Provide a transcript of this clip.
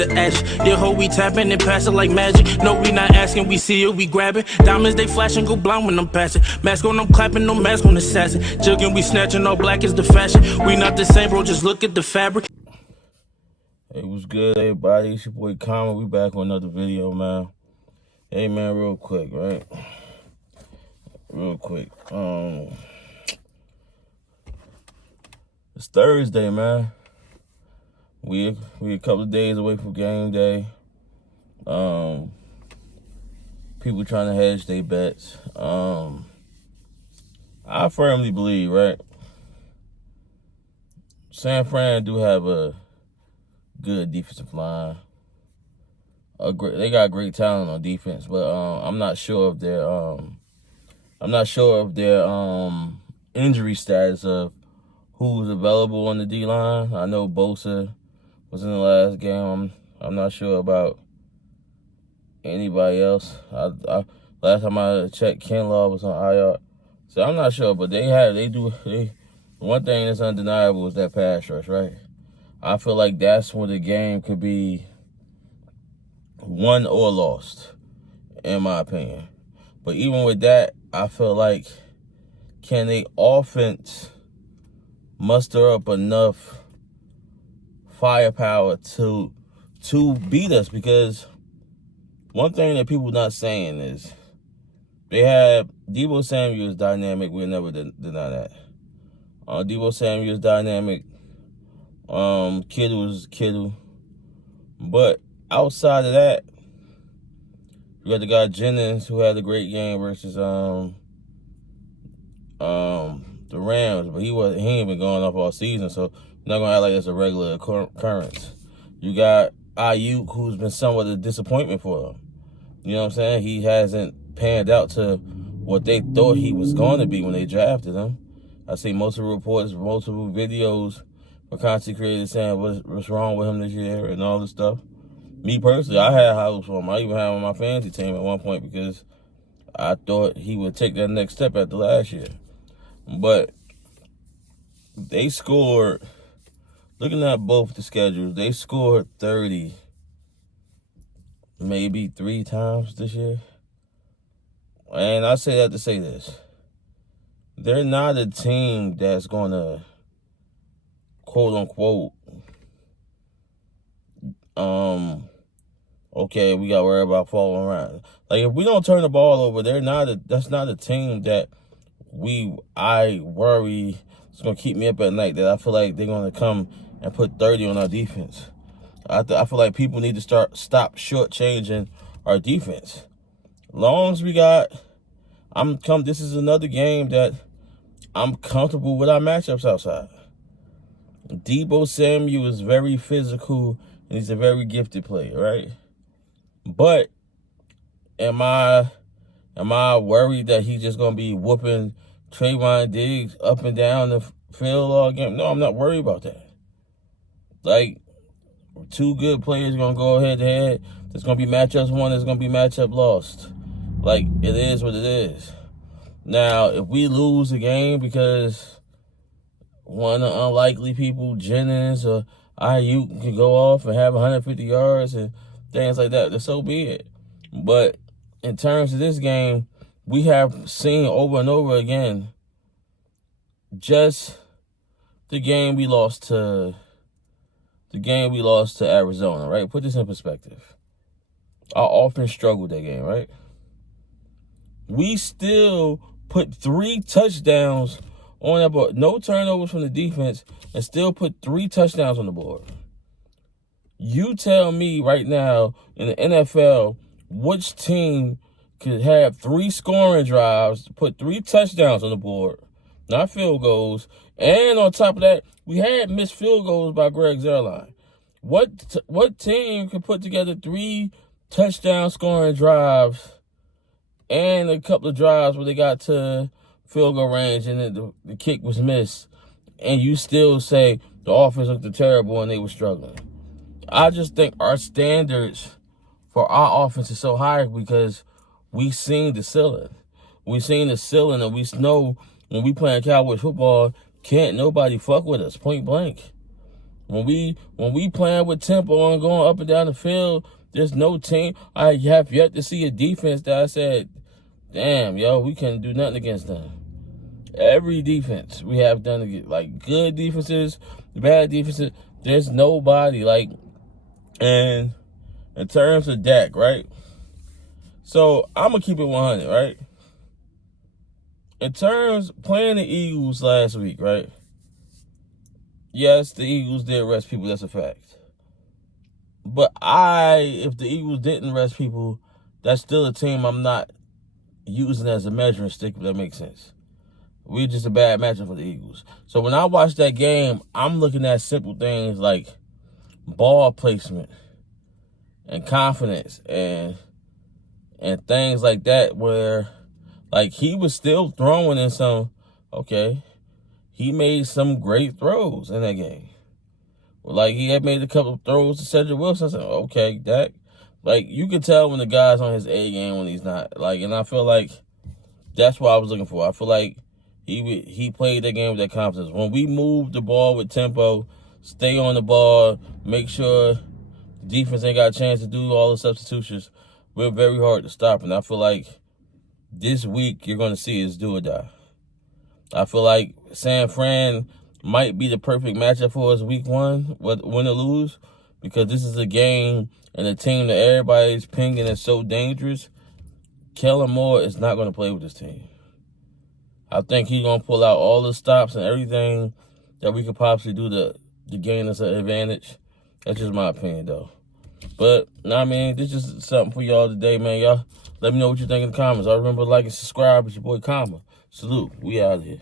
the ash. Yeah, ho, we tapping and passing like magic. No, we not asking, we see it, we grabbing. Diamonds, they flashing, go blind when I'm passing. Mask on, I'm clapping, no mask on assassin. Jugging, we snatching, all black is the fashion. We not the same, bro, just look at the fabric. Hey, what's good, everybody? It's your boy Common. We back with another video, man. Hey, man, real quick, right? Real quick. It's Thursday, man. We a couple of days away from game day. People trying to hedge their bets. I firmly believe, right? San Fran do have a good defensive line. They got great talent on defense, but I'm not sure of their injury status of who's available on the D line. I know Bosa was in the last game. I'm not sure about anybody else. Last time I checked, Kinlaw was on IR, so I'm not sure. But one thing that's undeniable is that pass rush, right? I feel like that's where the game could be won or lost, in my opinion. But even with that, I feel like, can the offense muster up enough firepower to beat us? Because one thing that people not saying is they have Deebo Samuel's dynamic. We'll never deny that. Deebo Samuel's dynamic. Kittle's Kittle. But outside of that, you got the guy Jennings, who had a great game versus the Rams, but he ain't been going off all season, so I'm not gonna act like it's a regular occurrence. You got Ayuk, who's been somewhat a disappointment for them. You know what I'm saying? He hasn't panned out to what they thought he was going to be when they drafted him. I see multiple reports, multiple videos were content creators saying what's wrong with him this year and all this stuff. Me personally, I had high for him. I even had him on my fantasy team at one point because I thought he would take that next step after last year. But they scored, looking at both the schedules, they scored 30 maybe 3 times this year. And I say that to say this. They're not a team that's going to, quote unquote, okay, we got to worry about falling around. Like, if we don't turn the ball over, that's not a team that I worry is going to keep me up at night, that I feel like they're going to come and put 30 on our defense. I feel like people need to stop shortchanging our defense. Long as we got, this is another game that I'm comfortable with our matchups outside. Deebo Samuel is very physical, and he's a very gifted player, right? But am I worried that he's just going to be whooping Trayvon Diggs up and down the field all game? No, I'm not worried about that. Like, 2 good players going to go head-to-head. There's going to be matchups won. There's going to be matchup lost. Like, it is what it is. Now, if we lose the game because one of the unlikely people, Jennings or Ayuk, can go off and have 150 yards and things like that, then so be it. But in terms of this game, we have seen over and over again just the game we lost to Arizona, right? Put this in perspective. Our offense struggled that game, right? We still put 3 touchdowns on that board. No turnovers from the defense, and still put 3 touchdowns on the board. You tell me right now in the NFL which team could have 3 scoring drives, put 3 touchdowns on the board, not field goals, and on top of that, we had missed field goals by Greg Zuerlein. What team could put together 3 touchdown scoring drives and a couple of drives where they got to field goal range and then the kick was missed, and you still say the offense looked terrible and they were struggling? I just think our standards for our offense is so high because we seen the ceiling. We seen the ceiling, and we know when we playing Cowboys football, can't nobody fuck with us, point blank. When we playing with tempo and going up and down the field, there's no team. I have yet to see a defense that I said, damn, yo, we couldn't do nothing against them. Every defense we have done against, like good defenses, bad defenses, there's nobody like. And in terms of Dak, right? So I'm gonna keep it 100, right? In terms playing the Eagles last week, right? Yes, the Eagles did rest people. That's a fact. But if the Eagles didn't rest people, that's still a team I'm not using as a measuring stick, if that makes sense. We're just a bad matchup for the Eagles. So when I watch that game, I'm looking at simple things like ball placement and confidence and things like that, where like he was still throwing in some, okay, he made some great throws in that game. Like he had made a couple of throws to Cedric Wilson. I said, okay, Dak. Like you can tell when the guy's on his A game when he's not. Like, and I feel like that's what I was looking for. I feel like he played that game with that confidence. When we move the ball with tempo, stay on the ball, make sure the defense ain't got a chance to do all the substitutions, we're very hard to stop. And I feel like this week you're going to see is do or die. I feel like San Fran might be the perfect matchup for us week 1, win or lose, because this is a game and a team that everybody's pinging is so dangerous. Kellen Moore is not going to play with this team. I think he's going to pull out all the stops and everything that we could possibly do to gain us an advantage. That's just my opinion, though. But, I mean, this is something for y'all today, man. Y'all let me know what you think in the comments. I remember, like and subscribe. It's your boy Kama. Salute. We out here.